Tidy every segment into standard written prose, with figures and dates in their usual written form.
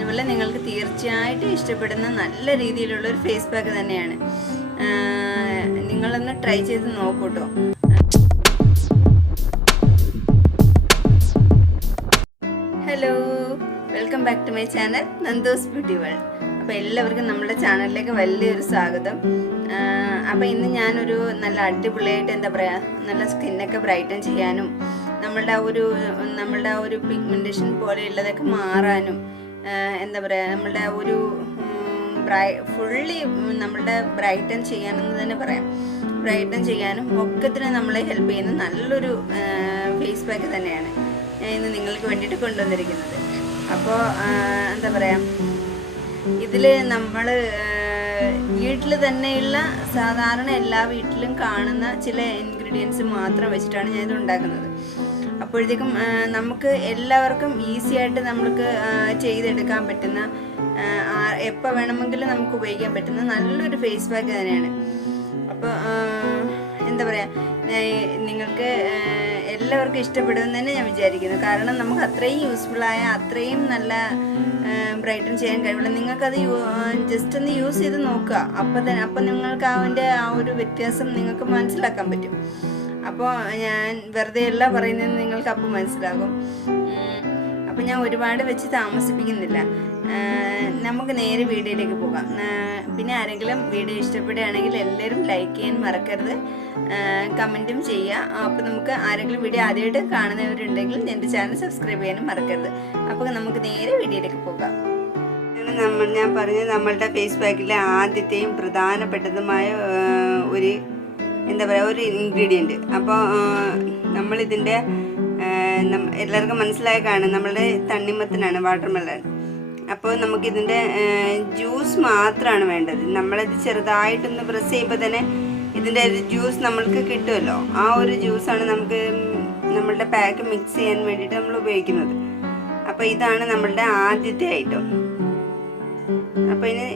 അതുപോലെ നിങ്ങൾക്ക് തീർച്ചയായിട്ടും ഇഷ്ടപ്പെടുന്ന നല്ല രീതിയിലുള്ളൊരു ഫേസ് പാക്ക് തന്നെയാണ്. നിങ്ങളൊന്ന് ട്രൈ ചെയ്ത് നോക്കൂട്ടോ. Hello, welcome back to my channel Nandus beauty world. അപ്പോൾ എല്ലാവർക്കും നമ്മുടെ ചാനലിലേക്ക് വലിയൊരു സ്വാഗതം. അപ്പോൾ ഇന്ന് ഞാനൊരു നല്ല അടിപൊളിയായിട്ട് എന്താ പറയുക, നല്ല സ്കിന്നൊക്കെ ബ്രൈറ്റൻ ചെയ്യാനും നമ്മളുടെ ആ ഒരു പിഗ്മെൻറ്റേഷൻ പോലെയുള്ളതൊക്കെ മാറാനും എന്താ പറയുക, നമ്മളുടെ ഒരു ഫുള്ളി നമ്മളുടെ ബ്രൈറ്റൻ ചെയ്യാനെന്ന് തന്നെ പറയാം. ബ്രൈറ്റൻ ചെയ്യാനും ഒക്കത്തിന് നമ്മളെ ഹെൽപ്പ് ചെയ്യുന്ന നല്ലൊരു ഫേസ് പാക്ക് തന്നെയാണ് ഞാൻ ഇന്ന് നിങ്ങൾക്ക് വേണ്ടിയിട്ട് കൊണ്ടുവന്നിരിക്കുന്നത്. അപ്പോൾ എന്താ പറയുക, ഇതിൽ നമ്മൾ വീട്ടിൽ തന്നെയുള്ള സാധാരണ എല്ലാ വീട്ടിലും കാണുന്ന ചില ഇൻഗ്രീഡിയൻസ് മാത്രം വെച്ചിട്ടാണ് ഞാൻ ഇത് ഉണ്ടാക്കുന്നത്. അപ്പോഴത്തേക്കും നമുക്ക് എല്ലാവർക്കും ഈസി ആയിട്ട് നമുക്ക് ചെയ്തെടുക്കാൻ പറ്റുന്ന, എപ്പോൾ വേണമെങ്കിലും നമുക്ക് ഉപയോഗിക്കാൻ പറ്റുന്ന നല്ലൊരു ഫേസ് പാക്ക് തന്നെയാണ്. അപ്പോൾ എന്താ പറയുക, നിങ്ങൾക്ക് എല്ലാവർക്കും ഇഷ്ടപ്പെടുമെന്ന് തന്നെ ഞാൻ വിചാരിക്കുന്നു. കാരണം നമുക്ക് അത്രയും യൂസ്ഫുള്ളായ, അത്രയും നല്ല ബ്രൈറ്റൻ ചെയ്യാൻ കഴിവുള്ള, നിങ്ങൾക്കത് ജസ്റ്റ് ഒന്ന് യൂസ് ചെയ്ത് നോക്കുക. അപ്പം നിങ്ങൾക്ക് അതിൻ്റെ ആ ഒരു വ്യത്യാസം നിങ്ങൾക്ക് മനസ്സിലാക്കാൻ പറ്റും. അപ്പോൾ ഞാൻ വെറുതെ അല്ല പറയുന്നത്, നിങ്ങൾക്ക് അപ്പം മനസ്സിലാകും. അപ്പോൾ ഞാൻ ഒരുപാട് വെച്ച് താമസിപ്പിക്കുന്നില്ല, നമുക്ക് നേരെ വീഡിയോയിലേക്ക് പോകാം. പിന്നെ ആരെങ്കിലും വീഡിയോ ഇഷ്ടപ്പെടുകയാണെങ്കിൽ എല്ലാവരും ലൈക്ക് ചെയ്യാൻ മറക്കരുത്, കമൻറ്റും ചെയ്യുക. അപ്പോൾ നമുക്ക് ആരെങ്കിലും വീഡിയോ ആദ്യമായിട്ട് കാണുന്നവരുണ്ടെങ്കിൽ എൻ്റെ ചാനൽ സബ്സ്ക്രൈബ് ചെയ്യാനും മറക്കരുത്. അപ്പോൾ നമുക്ക് നേരെ വീഡിയോയിലേക്ക് പോകാം. ഞാൻ പറഞ്ഞ നമ്മളുടെ ഫേസ് പാക്കിലെ ആദ്യത്തെയും പ്രധാനപ്പെട്ടതുമായ ഒരു എന്താ പറയുക, ഒരു ഇൻഗ്രീഡിയൻറ്റ്. അപ്പോൾ നമ്മളിതിൻ്റെ എല്ലാവർക്കും മനസ്സിലായി കാണും, നമ്മളുടെ തണ്ണിമത്തനാണ്, വാട്ടർമെലൺ. അപ്പോൾ നമുക്കിതിൻ്റെ ജ്യൂസ് മാത്രമാണ് വേണ്ടത്. നമ്മളിത് ചെറുതായിട്ടൊന്ന് പ്രസ് ചെയ്യുമ്പോൾ തന്നെ ഇതിൻ്റെ ഒരു ജ്യൂസ് നമ്മൾക്ക് കിട്ടുമല്ലോ. ആ ഒരു ജ്യൂസാണ് നമുക്ക് നമ്മളുടെ പാക്ക് മിക്സ് ചെയ്യാൻ വേണ്ടിയിട്ട് നമ്മൾ ഉപയോഗിക്കുന്നത്. അപ്പോൾ ഇതാണ് നമ്മളുടെ ആദ്യത്തെ ഐറ്റം. അപ്പോൾ ഇനി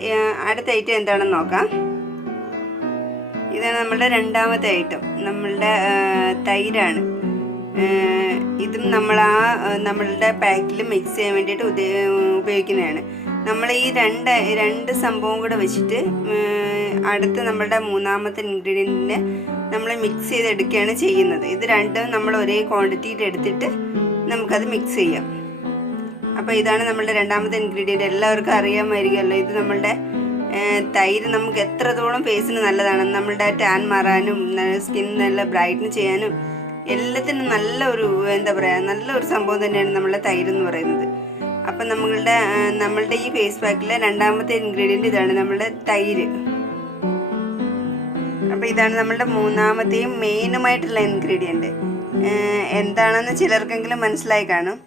അടുത്ത ഐറ്റം എന്താണെന്ന് നോക്കാം. ഇതാണ് നമ്മളുടെ രണ്ടാമത്തെ ഐറ്റം, നമ്മളുടെ തൈരാണ്. ഇതും നമ്മളുടെ പാക്കിൽ മിക്സ് ചെയ്യാൻ വേണ്ടിയിട്ട് ഉപയോഗിക്കുന്നതാണ്. നമ്മൾ ഈ രണ്ട് സംഭവം കൂടെ വെച്ചിട്ട് അടുത്ത് നമ്മളുടെ മൂന്നാമത്തെ ഇൻഗ്രീഡിയൻറ്റിനെ നമ്മൾ മിക്സ് ചെയ്തെടുക്കുകയാണ് ചെയ്യുന്നത്. ഇത് രണ്ടും നമ്മൾ ഒരേ ക്വാണ്ടിറ്റിയിൽ എടുത്തിട്ട് നമുക്കത് മിക്സ് ചെയ്യാം. അപ്പോൾ ഇതാണ് നമ്മളുടെ രണ്ടാമത്തെ ഇൻഗ്രീഡിയൻറ്റ്. എല്ലാവർക്കും അറിയാമായിരിക്കുമല്ലോ, ഇത് നമ്മളുടെ തൈര് നമുക്ക് എത്രത്തോളം ഫേസിന് നല്ലതാണ്. നമ്മളുടെ ടാൻ മാറാനും സ്കിൻ നല്ല ബ്രൈറ്റൻ ചെയ്യാനും എല്ലാത്തിനും നല്ലൊരു എന്താ പറയുക, നല്ലൊരു സംഭവം തന്നെയാണ് നമ്മളുടെ തൈര് എന്ന് പറയുന്നത്. അപ്പം നമ്മളുടെ ഈ ഫേസ് പാക്കിലെ രണ്ടാമത്തെ ഇൻഗ്രീഡിയൻറ്റ് ഇതാണ്, നമ്മളുടെ തൈര്. അപ്പോൾ ഇതാണ് നമ്മളുടെ മൂന്നാമത്തെയും മെയിനുമായിട്ടുള്ള ഇൻഗ്രീഡിയൻറ്റ്. എന്താണെന്ന് ചിലർക്കെങ്കിലും മനസ്സിലായി കാണും.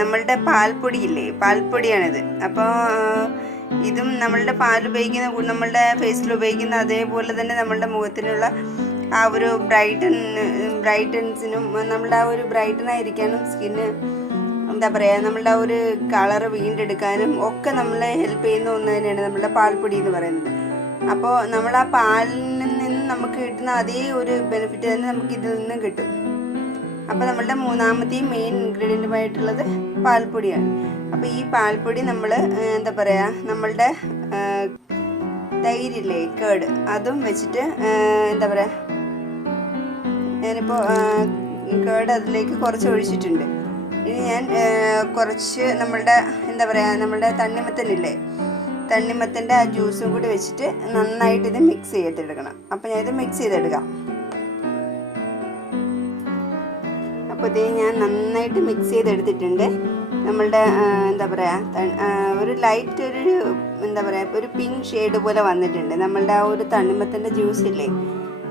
നമ്മളുടെ പാൽപ്പൊടിയില്ലേ, പാൽപ്പൊടിയാണിത്. അപ്പോൾ ഇതും നമ്മളുടെ പാൽ ഉപയോഗിക്കുന്ന, നമ്മളുടെ ഫേസിൽ ഉപയോഗിക്കുന്ന അതേപോലെ തന്നെ നമ്മളുടെ മുഖത്തിനുള്ള ആ ഒരു ബ്രൈറ്റൻസിനും നമ്മളുടെ ആ ഒരു ബ്രൈറ്റനായിരിക്കാനും സ്കിന്ന് എന്താ പറയുക, നമ്മളുടെ ആ ഒരു കളറ് വീണ്ടെടുക്കാനും ഒക്കെ നമ്മളെ ഹെൽപ്പ് ചെയ്യുന്ന ഒന്ന് തന്നെയാണ് നമ്മളുടെ പാൽപ്പൊടി എന്ന് പറയുന്നത്. അപ്പോൾ നമ്മൾ ആ പാലിൽ നിന്ന് നമുക്ക് കിട്ടുന്ന അതേ ഒരു ബെനിഫിറ്റ് തന്നെ നമുക്ക് ഇതിൽ നിന്നും കിട്ടും. അപ്പോൾ നമ്മളുടെ മൂന്നാമത്തെയും മെയിൻ ഇൻഗ്രീഡിയൻറ്റുമായിട്ടുള്ളത് പാൽപ്പൊടിയാണ്. അപ്പോൾ ഈ പാൽപ്പൊടി നമ്മൾ എന്താ പറയുക, നമ്മളുടെ തൈരില്ലേ, കേട്, അതും വെച്ചിട്ട് എന്താ പറയുക, ഞാനിപ്പോൾ കേട് അതിലേക്ക് കുറച്ച് ഒഴിച്ചിട്ടുണ്ട്. ഇനി ഞാൻ കുറച്ച് നമ്മളുടെ എന്താ പറയുക, നമ്മളുടെ തണ്ണിമത്തനില്ലേ, തണ്ണിമത്തൻ്റെ ആ ജ്യൂസും കൂടി വെച്ചിട്ട് നന്നായിട്ട് ഇത് മിക്സ് ചെയ്തെടുക്കണം. അപ്പോൾ ഞാൻ ഇത് മിക്സ് ചെയ്തെടുക്കാം. അപ്പോൾ ഇത് ഞാൻ നന്നായിട്ട് മിക്സ് ചെയ്തെടുത്തിട്ടുണ്ട്. നമ്മളുടെ എന്താ പറയുക, ഒരു ലൈറ്റ് ഒരു എന്താ പറയുക, ഒരു പിങ്ക് ഷെയ്ഡ് പോലെ വന്നിട്ടുണ്ട്. നമ്മളുടെ ആ ഒരു തണ്ണിമത്തൻ്റെ ജ്യൂസില്ലേ,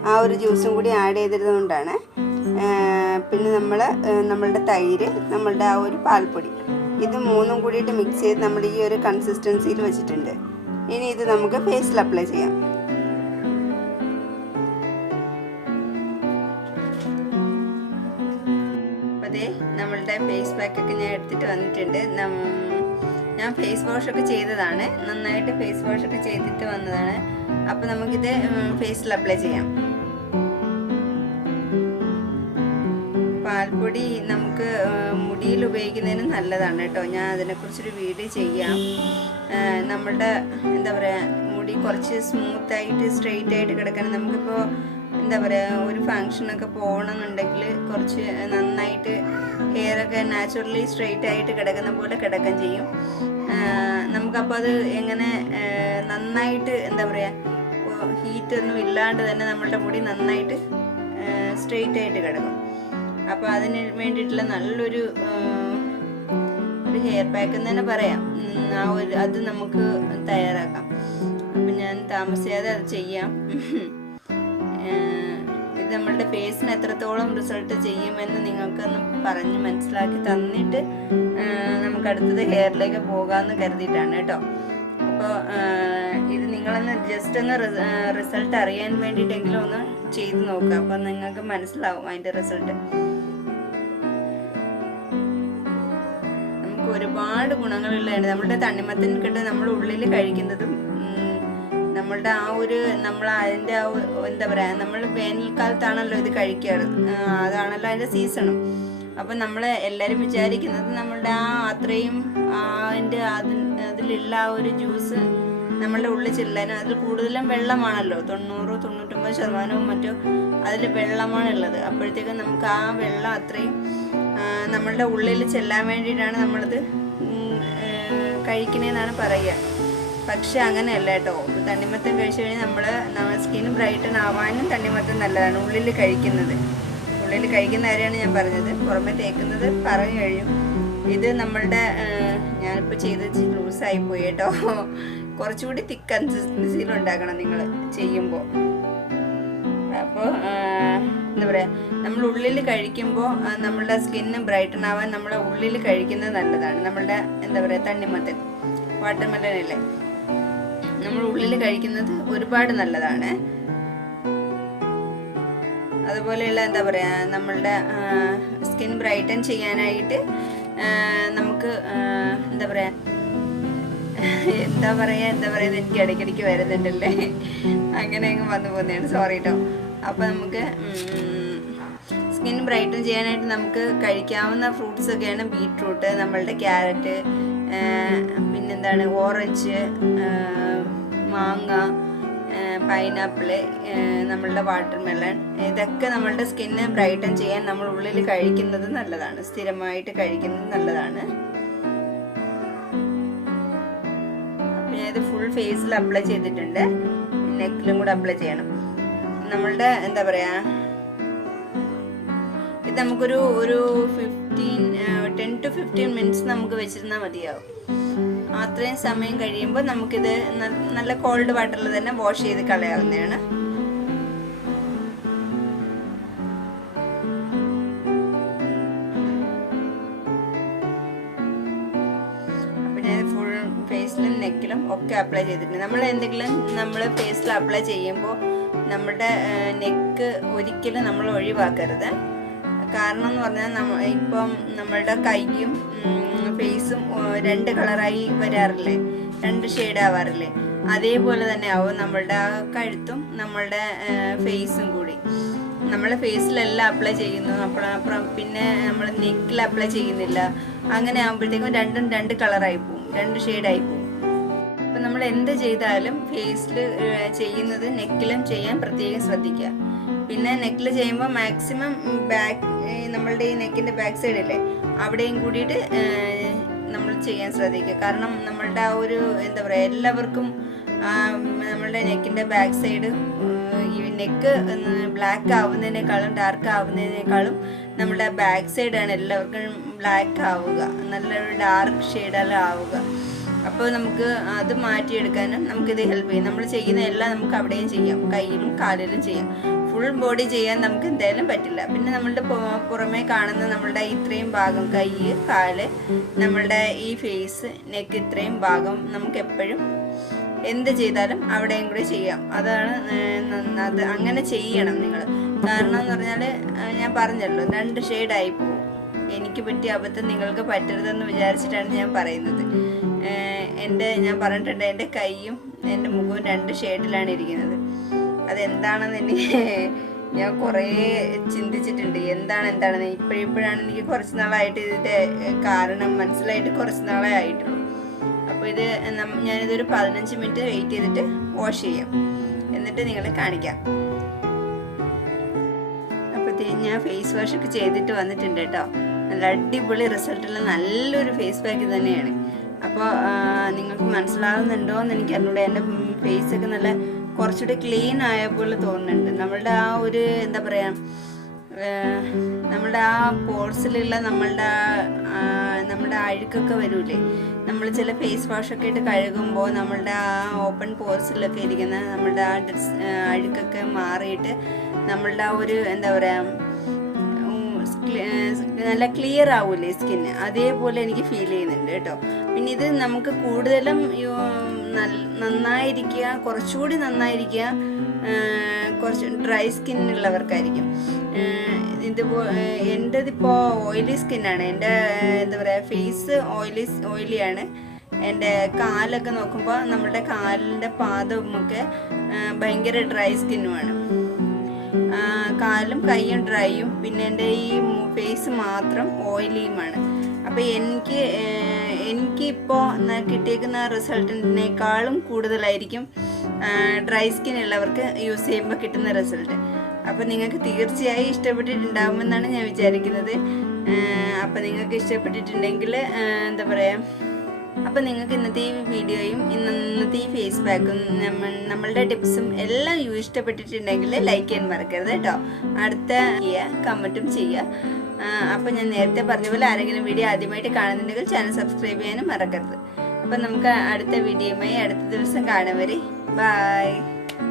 ആ ഒരു ജ്യൂസും കൂടി ആഡ് ചെയ്തിരുന്നതുകൊണ്ടാണ്. പിന്നെ നമ്മളുടെ തൈര്, നമ്മളുടെ ആ ഒരു പാൽപ്പൊടി, ഇത് മൂന്നും കൂടിയിട്ട് മിക്സ് ചെയ്ത് നമ്മൾ ഈ ഒരു കൺസിസ്റ്റൻസിയിൽ വെച്ചിട്ടുണ്ട്. ഇനി ഇത് നമുക്ക് ഫേസിൽ അപ്ലൈ ചെയ്യാം. അപ്പോൾ അതേ നമ്മളുടെ ഫേസ് പാക്കൊക്കെ ഞാൻ എടുത്തിട്ട് വന്നിട്ടുണ്ട്. ഞാൻ ഫേസ് വാഷൊക്കെ ചെയ്തതാണ്, നന്നായിട്ട് ഫേസ് വാഷൊക്കെ ചെയ്തിട്ട് വന്നതാണ്. അപ്പോൾ നമുക്കിത് ഫേസിൽ അപ്ലൈ ചെയ്യാം. പാൽപ്പൊടി നമുക്ക് മുടിയിൽ ഉപയോഗിക്കുന്നതിന് നല്ലതാണ് കേട്ടോ. ഞാൻ അതിനെക്കുറിച്ചൊരു വീഡിയോ ചെയ്യാം. നമ്മളുടെ എന്താ പറയുക, മുടി കുറച്ച് സ്മൂത്തായിട്ട് സ്ട്രെയിറ്റ് ആയിട്ട് കിടക്കാൻ, നമുക്കിപ്പോൾ എന്താ പറയുക, ഒരു ഫങ്ഷനൊക്കെ പോകണമെന്നുണ്ടെങ്കിൽ കുറച്ച് നന്നായിട്ട് ഹെയറൊക്കെ നാച്ചുറലി സ്ട്രെയിറ്റ് ആയിട്ട് കിടക്കുന്ന പോലെ കിടക്കാൻ ചെയ്യും. നമുക്കപ്പോൾ അത് എങ്ങനെ നന്നായിട്ട് എന്താ പറയുക, ഹീറ്റൊന്നും ഇല്ലാണ്ട് തന്നെ നമ്മളുടെ മുടി നന്നായിട്ട് സ്ട്രെയിറ്റ് ആയിട്ട് കിടക്കും. അപ്പോൾ അതിന് വേണ്ടിയിട്ടുള്ള നല്ലൊരു ഹെയർ പാക്ക് എന്ന് തന്നെ പറയാം. അത് നമുക്ക് തയ്യാറാക്കാം. അപ്പം ഞാൻ താമസിയാതെ അത് ചെയ്യാം. ഇത് നമ്മളുടെ ഫേസിന് എത്രത്തോളം റിസൾട്ട് ചെയ്യുമെന്ന് നിങ്ങൾക്കൊന്ന് പറഞ്ഞ് മനസ്സിലാക്കി തന്നിട്ട് നമുക്ക് അടുത്തത് ഹെയറിലേക്ക് പോകാമെന്ന് കരുതിയിട്ടാണ് കേട്ടോ. അപ്പോൾ ഇത് നിങ്ങളൊന്ന് ജസ്റ്റ് ഒന്ന് റിസൾട്ട് അറിയാൻ വേണ്ടിയിട്ടെങ്കിലും ഒന്ന് ചെയ്ത് നോക്കുക. അപ്പോൾ നിങ്ങൾക്ക് മനസ്സിലാവും അതിൻ്റെ റിസൾട്ട്. നമുക്ക് ഒരുപാട് ഗുണങ്ങളുള്ളതാണ്. നമ്മളുടെ തണ്ണിമത്തൻ കിട്ടും നമ്മൾ ഉള്ളിൽ കഴിക്കുന്നതും നമ്മളുടെ നമ്മൾ അതിൻ്റെ എന്താ പറയുക, നമ്മൾ വേനൽക്കാലത്താണല്ലോ ഇത് കഴിക്കാറ്, അതാണല്ലോ അതിൻ്റെ സീസണും. അപ്പം നമ്മൾ എല്ലാവരും വിചാരിക്കുന്നത് നമ്മളുടെ അത്രയും അതിലുള്ള ഒരു ജ്യൂസ് നമ്മളുടെ ഉള്ളിൽ ചെല്ലാനും, അതിൽ കൂടുതലും വെള്ളമാണല്ലോ, 90-99% മറ്റോ അതിൽ വെള്ളമാണുള്ളത്. അപ്പോഴത്തേക്കും നമുക്ക് ആ വെള്ളം അത്രയും നമ്മളുടെ ഉള്ളിൽ ചെല്ലാൻ വേണ്ടിയിട്ടാണ് നമ്മളത് കഴിക്കണേന്നാണ് പറയുക. പക്ഷെ അങ്ങനെയല്ല കേട്ടോ. തണ്ണിമത്തൻ കഴിച്ചു കഴിഞ്ഞാൽ നമ്മുടെ സ്കിൻ ബ്രൈറ്റൻ ആവാനും തണ്ണിമത്തൻ നല്ലതാണ്. ഉള്ളിൽ കഴിക്കുന്ന കാര്യമാണ് ഞാൻ പറഞ്ഞത്. പുറമെ തേക്കുന്നത് പറഞ്ഞു കഴിഞ്ഞു. ഇത് നമ്മളുടെ ഞാനിപ്പോൾ ചെയ്ത് ലൂസായിപ്പോയി കേട്ടോ. കുറച്ചുകൂടി തിക്ക് കൺസിസ്റ്റൻസിയിൽ ഉണ്ടാക്കണം നിങ്ങൾ ചെയ്യുമ്പോൾ. അപ്പോൾ എന്താ പറയുക, നമ്മൾ ഉള്ളിൽ കഴിക്കുമ്പോൾ നമ്മളുടെ സ്കിന്ന് ബ്രൈറ്റൻ ആവാൻ നമ്മളെ ഉള്ളിൽ കഴിക്കുന്നത് നല്ലതാണ്. നമ്മളുടെ എന്താ പറയുക, തണ്ണിമത്തൻ, വാട്ടർമെലൻ അല്ലേ, നമ്മൾ ഉള്ളിൽ കഴിക്കുന്നത് ഒരുപാട് നല്ലതാണ്. അതുപോലെയുള്ള എന്താ പറയുക, നമ്മളുടെ സ്കിൻ ബ്രൈറ്റൻ ചെയ്യാനായിട്ട് നമുക്ക് എന്താ പറയുക എനിക്ക് ഇടയ്ക്കിടയ്ക്ക് വരുന്നുണ്ടല്ലേ, അങ്ങനെ അങ്ങ് വന്നു പോകുന്നതാണ്, സോറി കേട്ടോ. അപ്പോൾ നമുക്ക് സ്കിൻ ബ്രൈറ്റൻ ചെയ്യാനായിട്ട് നമുക്ക് കഴിക്കാവുന്ന ഫ്രൂട്ട്സ് ഒക്കെയാണ് ബീട്രൂട്ട്, നമ്മളുടെ ക്യാരറ്റ്, പിന്നെന്താണ് ഓറഞ്ച്, മാങ്ങ, പൈനാപ്പിള്, നമ്മളുടെ വാട്ടർമെലൺ. ഇതൊക്കെ നമ്മളുടെ സ്കിന്ന് ബ്രൈറ്റൻ ചെയ്യാൻ നമ്മൾ ഉള്ളിൽ കഴിക്കുന്നത് നല്ലതാണ്, സ്ഥിരമായിട്ട് കഴിക്കുന്നത് നല്ലതാണ്. അപ്പം ഞാനിത് ഫുൾ ഫേസിൽ അപ്ലൈ ചെയ്തിട്ടുണ്ട്. നെക്കിലും കൂടെ അപ്ലൈ ചെയ്യണം. നമ്മളുടെ എന്താ പറയുക, ഇത് നമുക്കൊരു 10 to 15 മിനിറ്റ്സ് നമുക്ക് വെച്ചിരുന്നാൽ മതിയാവും. അത്രയും സമയം കഴിയുമ്പോൾ നമുക്കിത് നല്ല കോൾഡ് വാട്ടറിൽ തന്നെ വാഷ് ചെയ്ത് കളയാവുന്നതാണ്. അപ്പം ഞാൻ ഫുൾ ഫേസിലും നെക്കിലും ഒക്കെ അപ്ലൈ ചെയ്തിട്ടുണ്ട്. നമ്മൾ ഫേസിൽ അപ്ലൈ ചെയ്യുമ്പോൾ നമ്മുടെ നെക്ക് ഒരിക്കലും നമ്മൾ ഒഴിവാക്കരുത്. കാരണം എന്ന് പറഞ്ഞാൽ ഇപ്പം നമ്മളുടെ കൈയും ഫേസും 2 കളറായി വരാറില്ലേ, 2 ഷെയ്ഡ് ആവാറില്ലേ, അതേപോലെ തന്നെ ആവും നമ്മളുടെ കഴുത്തും നമ്മളുടെ ഫേസും കൂടി. നമ്മൾ ഫേസിലെല്ലാം അപ്ലൈ ചെയ്യുന്നു, അപ്പുറം പിന്നെ നമ്മൾ നെക്കിൽ അപ്ലൈ ചെയ്യുന്നില്ല. അങ്ങനെ ആകുമ്പോഴത്തേക്കും 2 കളറായി പോവും, 2 ഷെയ്ഡായി പോവും. അപ്പം നമ്മൾ എന്ത് ചെയ്താലും ഫേസിൽ ചെയ്യുന്നത് നെക്കിലും ചെയ്യാൻ പ്രത്യേകം ശ്രദ്ധിക്കുക. പിന്നെ നെക്കിൽ ചെയ്യുമ്പോൾ മാക്സിമം നമ്മളുടെ ഈ നെക്കിൻ്റെ ബാക്ക് സൈഡില്ലേ, അവിടെയും കൂടിയിട്ട് നമ്മൾ ചെയ്യാൻ ശ്രദ്ധിക്കുക. കാരണം നമ്മളുടെ എന്താ പറയുക, എല്ലാവർക്കും നമ്മളുടെ നെക്കിൻ്റെ ബാക്ക് സൈഡ് ഈ നെക്ക് ബ്ലാക്ക് ആവുന്നതിനേക്കാളും ഡാർക്ക് ആവുന്നതിനേക്കാളും നമ്മുടെ ബാക്ക് സൈഡാണ് എല്ലാവർക്കും ബ്ലാക്ക് ആവുക, നല്ലൊരു ഡാർക്ക് ഷെയ്ഡെല്ലാം ആവുക. അപ്പോൾ നമുക്ക് അത് മാറ്റിയെടുക്കാനും നമുക്കിത് ഹെൽപ്പ് ചെയ്യും. നമ്മൾ ചെയ്യുന്ന എല്ലാം നമുക്ക് അവിടെയും ചെയ്യാം, കയ്യിലും കാലിലും ചെയ്യാം. ഫുൾ ബോഡി ചെയ്യാൻ നമുക്ക് എന്തായാലും പറ്റില്ല. പിന്നെ നമ്മളുടെ പുറമേ കാണുന്ന നമ്മളുടെ ഇത്രയും ഭാഗം, കൈ, കാല്, നമ്മളുടെ ഈ ഫേസ്, നെക്ക്, ഇത്രയും ഭാഗം നമുക്ക് എപ്പോഴും എന്ത് ചെയ്താലും അവിടെയും കൂടി ചെയ്യാം. അത് അങ്ങനെ ചെയ്യണം നിങ്ങൾ. കാരണം എന്ന് പറഞ്ഞാൽ ഞാൻ പറഞ്ഞല്ലോ, 2 ഷെയ്ഡായി പോകും. എനിക്ക് പറ്റിയ അബദ്ധം നിങ്ങൾക്ക് പറ്റരുതെന്ന് വിചാരിച്ചിട്ടാണ് ഞാൻ പറയുന്നത്. ഞാൻ പറഞ്ഞിട്ടുണ്ട്, എൻ്റെ കൈയും എൻ്റെ മുഖവും 2 ഷെയ്ഡിലാണ് ഇരിക്കുന്നത്. അതെന്താണെന്ന് ഞാൻ കുറേ ചിന്തിച്ചിട്ടുണ്ട് എന്താണെന്ന്. ഇപ്പോഴാണ് എനിക്ക് കുറച്ച് നാളായിട്ട് ഇതിൻ്റെ കാരണം മനസ്സിലായിട്ട് കുറച്ച് നാളെ ആയിട്ടുള്ളൂ. അപ്പോൾ ഞാനിതൊരു 15 മിനിറ്റ് വെയിറ്റ് ചെയ്തിട്ട് വാഷ് ചെയ്യാം, എന്നിട്ട് നിങ്ങളെ കാണിക്കാം. അപ്പോഴത്തേക്ക് ഞാൻ ഫേസ് വാഷ് ഒക്കെ ചെയ്തിട്ട് വന്നിട്ടുണ്ട് കേട്ടോ. നല്ല അടിപൊളി റിസൾട്ടുള്ള നല്ലൊരു ഫേസ് പാക്ക് തന്നെയാണ്. അപ്പോൾ നിങ്ങൾക്ക് മനസ്സിലാവുന്നുണ്ടോ എന്ന് എനിക്ക് അറിഞ്ഞൂടെ. എൻ്റെ ഫേസൊക്കെ നല്ല കുറച്ചുകൂടി ക്ലീൻ ആയ പോലെ തോന്നുന്നുണ്ട്. നമ്മളുടെ ആ ഒരു എന്താ പറയുക, നമ്മളുടെ ആ പോർസിലുള്ള നമ്മുടെ അഴുക്കൊക്കെ വരൂലേ, നമ്മൾ ചില ഫേസ് വാഷൊക്കെ ഇട്ട് കഴുകുമ്പോൾ നമ്മളുടെ ആ ഓപ്പൺ പോർസിലൊക്കെ ഇരിക്കുന്ന നമ്മളുടെ ആ അഴുക്കൊക്കെ മാറിയിട്ട് നമ്മളുടെ ആ ഒരു എന്താ പറയുക നല്ല ക്ലിയർ ആവൂലേ സ്കിന്ന്, അതേപോലെ എനിക്ക് ഫീൽ ചെയ്യുന്നുണ്ട് കേട്ടോ. പിന്നെ ഇത് നമുക്ക് കൂടുതലും നന്നായിരിക്കുക, കുറച്ചുകൂടി നന്നായിരിക്കുക കുറച്ച് ഡ്രൈ സ്കിന്നുള്ളവർക്കായിരിക്കും. എൻ്റെതിപ്പോൾ ഓയിലി സ്കിന്നാണ്. എൻ്റെ എന്താ പറയുക ഫേസ് ഓയിലിയാണ്. എൻ്റെ കാലൊക്കെ നോക്കുമ്പോൾ നമ്മുടെ കാലിൻ്റെ പാദമൊക്കെ ഭയങ്കര ഡ്രൈ സ്കിന്നുമാണ്. കാലും കൈയും ഡ്രൈയും, പിന്നെ എൻ്റെ ഈ ഫേസ് മാത്രം ഓയിലിയുമാണ്. അപ്പോൾ എനിക്കിപ്പോൾ കിട്ടിയേക്കുന്ന റിസൾട്ടിനേക്കാളും കൂടുതലായിരിക്കും ഡ്രൈ സ്കിൻ ഉള്ളവർക്ക് യൂസ് ചെയ്യുമ്പോൾ കിട്ടുന്ന റിസൾട്ട്. അപ്പോൾ നിങ്ങൾക്ക് തീർച്ചയായും ഇഷ്ടപ്പെട്ടിട്ടുണ്ടാകുമെന്നാണ് ഞാൻ വിചാരിക്കുന്നത്. അപ്പോൾ നിങ്ങൾക്ക് ഇഷ്ടപ്പെട്ടിട്ടുണ്ടെങ്കിൽ എന്താ പറയുക, അപ്പോൾ നിങ്ങൾക്ക് ഇന്നത്തെ ഈ വീഡിയോയും ഇന്നത്തെ ഈ ഫേസ് പാക്കും നമ്മളുടെ ടിപ്സും എല്ലാം ഇഷ്ടപ്പെട്ടിട്ടുണ്ടെങ്കിൽ ലൈക്ക് ചെയ്യാൻ മറക്കരുത് കേട്ടോ. അടുത്ത കമൻറ്റും ചെയ്യുക. അപ്പോൾ ഞാൻ നേരത്തെ പറഞ്ഞ പോലെ ആരെങ്കിലും വീഡിയോ ആദ്യമായിട്ട് കാണുന്നുണ്ടെങ്കിൽ ചാനൽ സബ്സ്ക്രൈബ് ചെയ്യാനും മറക്കരുത്. അപ്പോൾ നമുക്ക് അടുത്ത വീഡിയോയുമായി അടുത്ത ദിവസം കാണും വരെ. ബൈ.